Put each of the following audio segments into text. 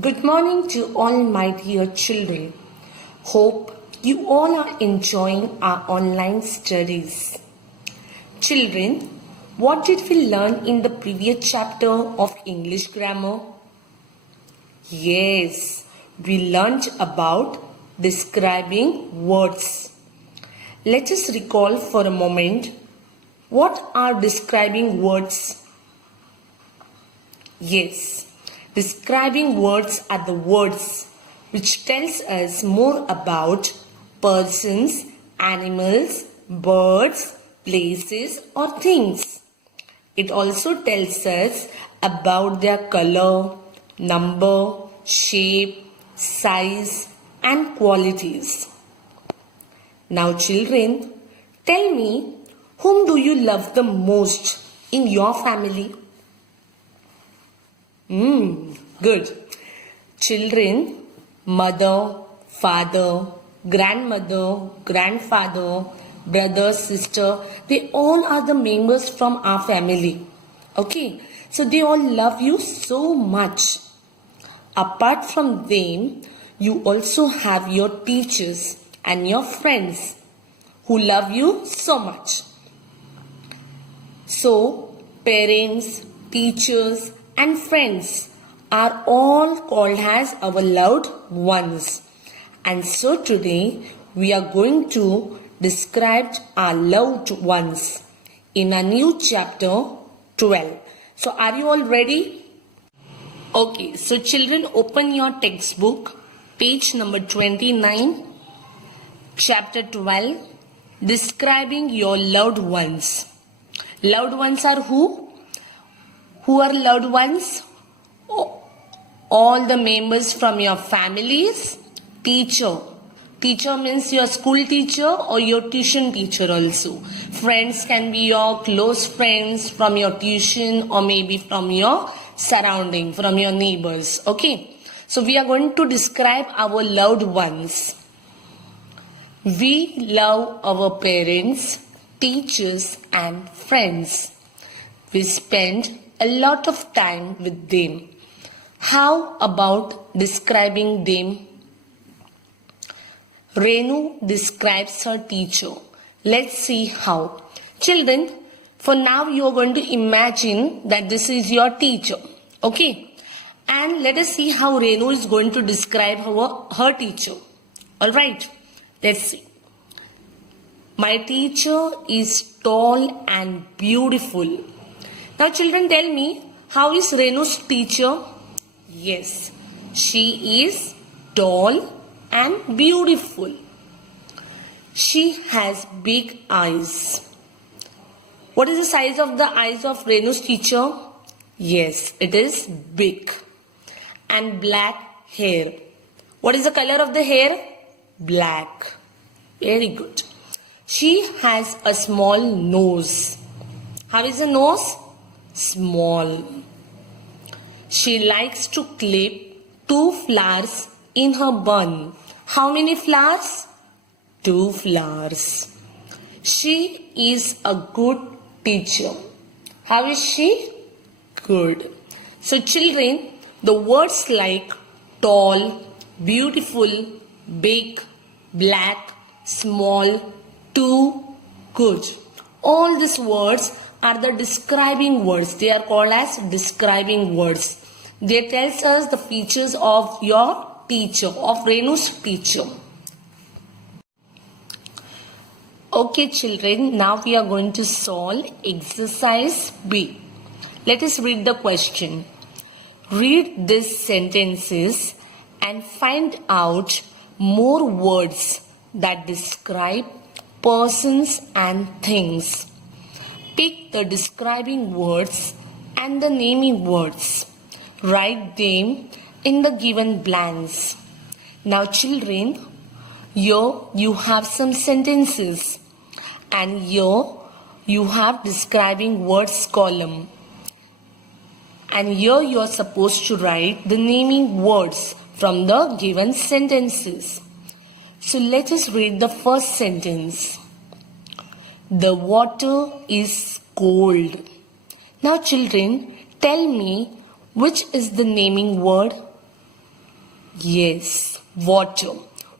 Good morning to all my dear children. Hope you all are enjoying our online studies. Children, what did we learn in the previous chapter of English grammar? Yes, we learned about describing words. Let us recall for a moment, what are describing words? Yes, describing words are the words which tells us more about persons, animals, birds, places or things. It also tells us about their color, number, shape, size and qualities. Now children, tell me, whom do you love the most in your family? Good. Children, mother, father, grandmother, grandfather, brother, sister, they all are the members from our family. Okay, so they all love you so much. Apart from them, you also have your teachers and your friends who love you so much. So, parents, teachers, and friends are all called as our loved ones. And so today we are going to describe our loved ones in a new chapter 12. So are you all ready? Okay, so children, open your textbook, page number 29, chapter 12, describing your loved ones. Loved ones are who? Who are loved ones? All the members from your families. Teacher. Teacher means your school teacher or your tuition teacher also. Friends can be your close friends from your tuition or maybe from your surrounding, from your neighbors. Okay. So we are going to describe our loved ones. We love our parents, teachers and friends. We spend a lot of time with them. How about describing them? Renu describes her teacher. Let's see how. Children, for now you are going to imagine that this is your teacher. Okay? And let us see how Renu is going to describe her teacher. Alright? Let's see. My teacher is tall and beautiful. Now children, tell me, how is Renu's teacher? Yes, she is tall and beautiful. She has big eyes. What is the size of the eyes of Renu's teacher? Yes, it is big. And black hair. What is the color of the hair? Black. Very good. She has a small nose. How is the nose? Small. She likes to clip 2 flowers in her bun. How many flowers? 2 flowers. She is a good teacher. How is she? Good. So children, the words like tall, beautiful, big, black, small, too, good. All these words are the describing words. They are called as describing words. They tells us the features of your teacher, of Renu's teacher. Okay children, now we are going to solve exercise B. Let us read the question. Read these sentences and find out more words that describe persons and things. Pick the describing words and the naming words. Write them in the given blanks. Now children, here you have some sentences and here you have describing words column. And here you are supposed to write the naming words from the given sentences. So let us read the first sentence. The water is cold. Now children, tell me, which is the naming word? Yes, water.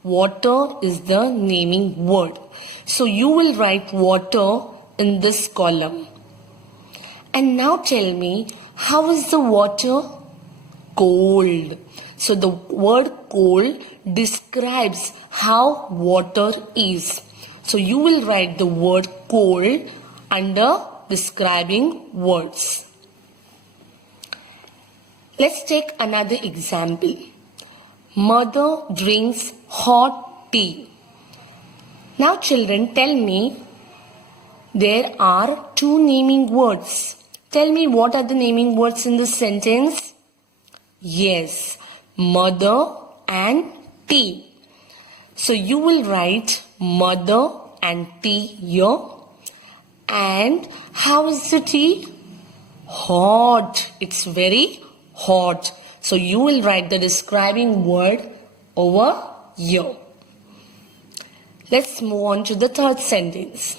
Water is the naming word. So you will write water in this column. And now tell me, how is the water? Cold. So the word cold describes how water is. So you will write the word cold under describing words. Let's take another example. Mother drinks hot tea. Now children, tell me, there are two naming words. Tell me, what are the naming words in this sentence? Yes, mother and tea. So you will write mother and tea here. And how is the tea? Hot. It's very hot. So you will write the describing word over here. Let's move on to the third sentence.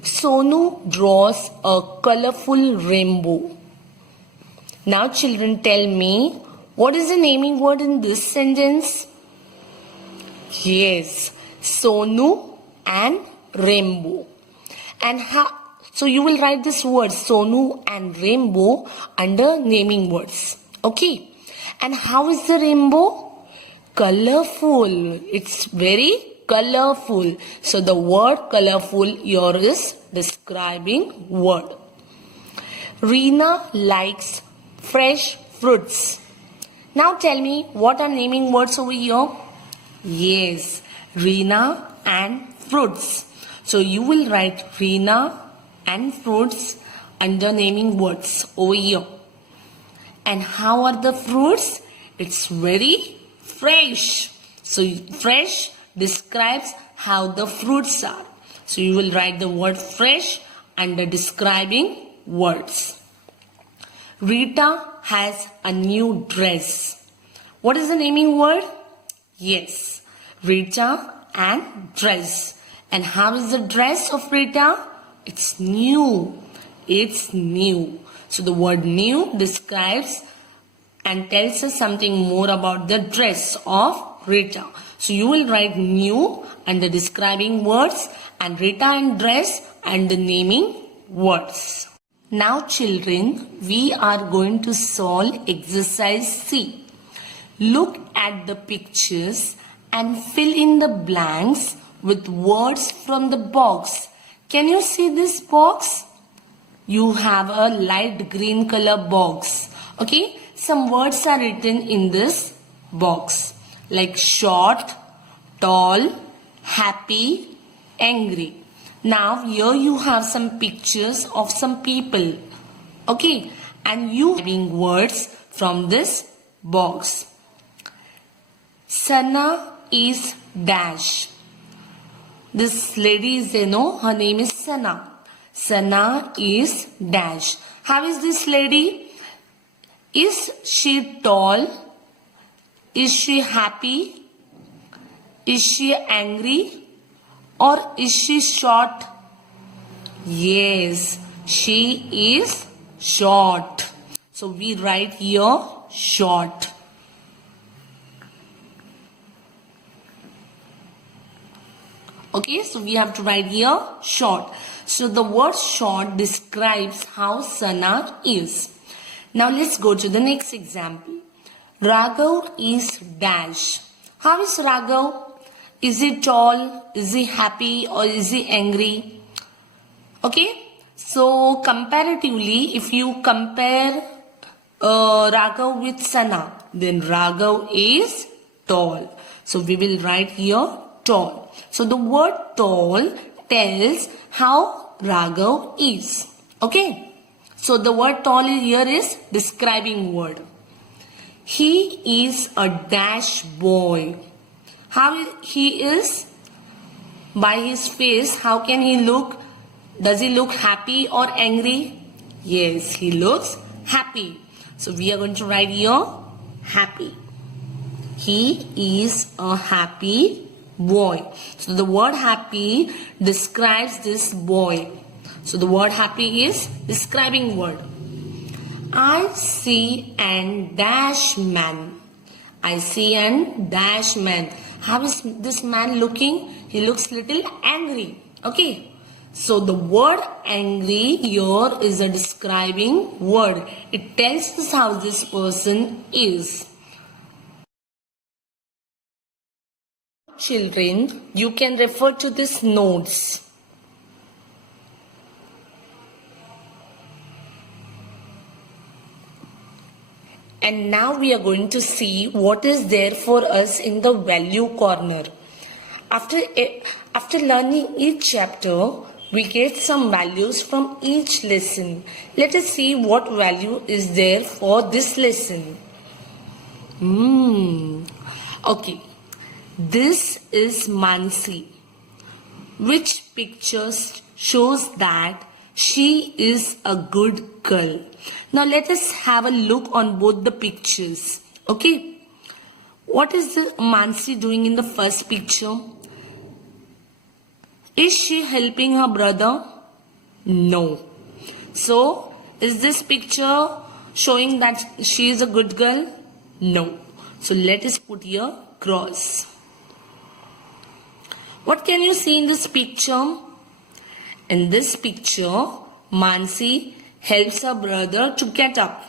Sonu draws a colorful rainbow. Now children, tell me, what is the naming word in this sentence? Yes, Sonu and rainbow. And so you will write this word Sonu and rainbow under naming words. Okay. And how is the rainbow? Colorful. It's very colorful. So the word colorful here is describing word. Reena likes fresh fruits. Now tell me, what are naming words over here? Yes, Reena and fruits. So you will write Reena and fruits under naming words over here. And how are the fruits? It's very fresh. So fresh describes how the fruits are. So you will write the word fresh under describing words. Rita has a new dress. What is the naming word? Yes, Rita and dress. And how is the dress of Rita? It's new. It's new. So the word new describes and tells us something more about the dress of Rita. So you will write new under describing words and Rita and dress and the naming words. Now children, we are going to solve exercise C. Look at the pictures and fill in the blanks with words from the box. Can you see this box? You have a light green color box. Okay, some words are written in this box like short, tall, happy, angry. Now here you have some pictures of some people. Okay, and you having words from this box. Sana is dash. This lady is, her name is Sana. Sana is dash. How is this lady? Is she tall? Is she happy? Is she angry? Or is she short? Yes, she is short. So we write here short. Okay, so we have to write here short. So the word short describes how Sana is. Now let's go to the next example. Raghav is dash. How is Raghav? Is he tall? Is he happy? Or is he angry? Okay, so comparatively, if you compare Raghav with Sana, then Raghav is tall. So we will write here tall. So the word tall tells how Raghav is. Okay. So the word tall here is describing word. He is a dash boy. How he is? By his face, how can he look? Does he look happy or angry? Yes, he looks happy. So we are going to write here happy. He is a happy boy. So the word happy describes this boy. So the word happy is describing word. I see an dash man. I see an dash man. How is this man looking? He looks little angry. Okay. So the word angry here is a describing word. It tells us how this person is. Children, you can refer to these notes. And now we are going to see what is there for us in the value corner. After learning each chapter, we get some values from each lesson. Let us see what value is there for this lesson. Okay. This is Mansi, which pictures shows that she is a good girl. Now let us have a look on both the pictures. Okay. What is the Mansi doing in the first picture? Is she helping her brother? No. So, is this picture showing that she is a good girl? No. So, let us put here cross. What can you see in this picture? In this picture, Mansi helps her brother to get up.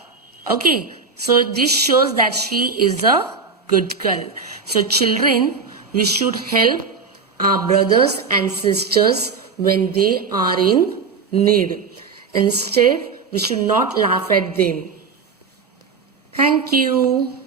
Okay. So, this shows that she is a good girl. So, children, we should help our brothers and sisters when they are in need. Instead, we should not laugh at them. Thank you.